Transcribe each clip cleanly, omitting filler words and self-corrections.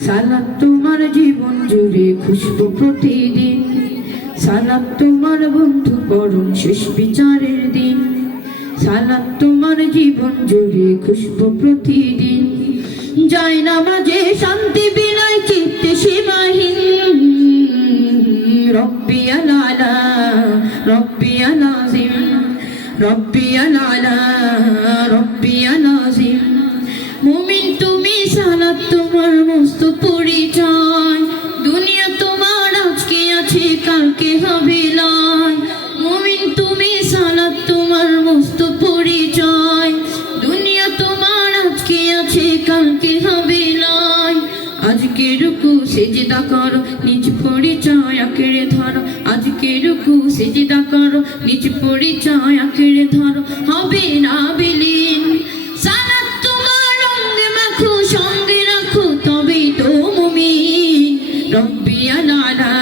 সালাত তোমার জীবন জুড়ে খুশবু প্রতিদিন, সালাত তোমার বন্ধু পরম শেষ বিচারের দিন। সালাত তোমার জীবন জুড়ে খুশবু প্রতিদিন, যায় নামাজে শান্তি বিনয় চিত্তে সীমাহীন। রব্বিয়াল আলা রব্বিয়াল আযীম, রব্বিয়াল আলা রব্বিয়াল আযীম। মুমিন তুমি সালাত তোমার মস্ত পরিচয়, দুনিয়া তোমার আজকে আছে কালকে হবে লয়। মুমিন তুমি সালাত তোমার মস্ত পরিচয়, দুনিয়া তোমার আজকে আছে কালকে হবে লয়। আজকে রুকু সিজদা করো নিজ পরিচয় আঁকড়ে ধরো, আজকে রুকু সিজদা করো নিজ পরিচয় আঁকড়ে ধরো, হবে না বিলীন। সালাত তোমার রঙে মাখো সঙ্গে রাখো তবেই তো মুমিন। রব্বিয়াল আলা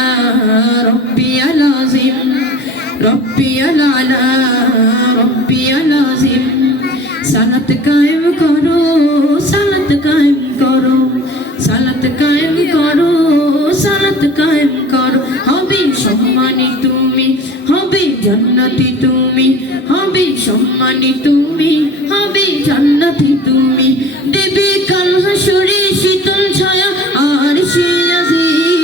রব্বিয়াল আযীম, রব্বিয়াল আলা রব্বিয়াল আযীম। সালাত কায়েম করো, সালাত কায়েম করো, সালাত কায়েম করো, সালাত কায়েম করো। হবে সম্মানী তুমি, হবে জান্নাতি তুমি, হবে সম্মানী তুমি, হবে জান্নাতি তুমি। দেবে কাল হাসরে শীতল ছায়া আরশে আজিম।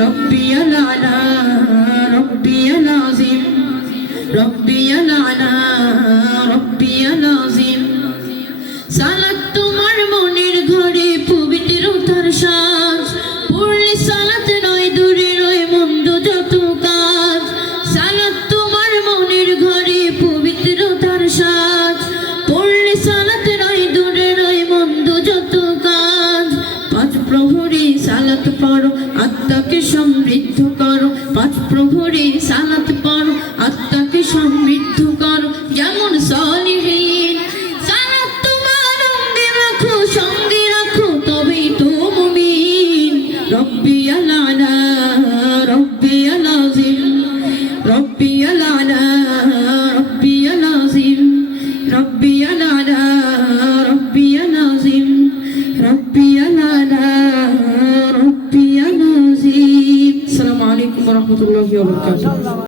রব্বিয়াল আলা রব্বিয়াল আযীম, রব্বিয়াল আলা রব্বিয়াল আযীম। সালাত তোমার মনের ঘরে পবিত্রতার সাজ, পড়লে সালাত নয় দূরে রয় মন্দ যত কাজ। সালাত তোমার মনের ঘরে পবিত্রতার সাজ, পড়লে সালাত নয় দূরে রয় মন্দ যত কাজ। পাঁচ প্রহরে সালাত পড়ো আত্মাকে সমৃদ্ধ করো, পাঁচ প্রহরে সালাত পড়ো আত্মাকে সমৃদ্ধ করো যেমন সালিহিন। সালাত তোমার রঙে রাখো সঙ্গে রাখো তবেই তো মুমিন। রব্বিয়াল আলা রব্বিয়াল আযীম, রব্বিয়াল আলা রব্বিয়াল আযীম, রব্বিয়াল আলা রব্বিয়াল আযীম, রব্বিয়াল আলা রব্বিয়াল আযীম। আসসালামু আলাইকুম ওয়া রাহমাতুল্লাহি ওয়া বারাকাতুহু।